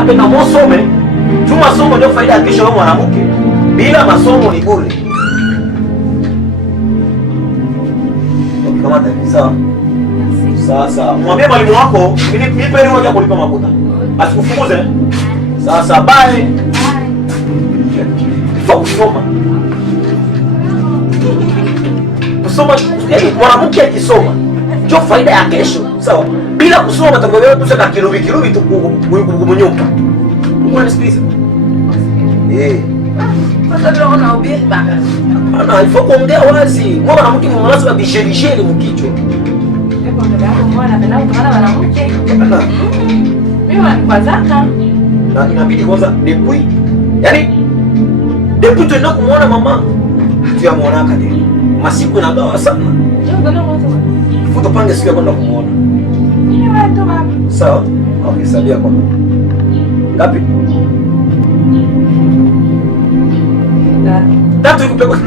napenda mosome. Chuma somo ndio faida ya kesho wewe mwanamke. Bila masomo ni bure. Kama sawa. Sasa mwambie mwalimu wako nipe ile moja kulipa makuta. Asikufukuze. Sasa bye. Kusoma. Kusoma, yaani mwanamke akisoma ndio faida ya kesho. Sawa? Bila kusoma utakwenda kusaka kirubi tu kunyumba. Unanisikiliza? Sasa ndio unaobia baka. Ana ifo kuongea wazi. Mwana mtu mwanasa bisheli mkichwa. Hebu ndio hapo mwana anapenda kuona mwanamke. Mimi wanipazaka. Na inabidi kwanza depuis. Yaani depuis tuenda kumuona mama. Tuyamuona kadi. Masiku inagawa sana. Futo pange siku ya kwenda kumuona. Ni watu baba. Sawa? Okay, sabia kwa. Ngapi? Tatu ikupeleka.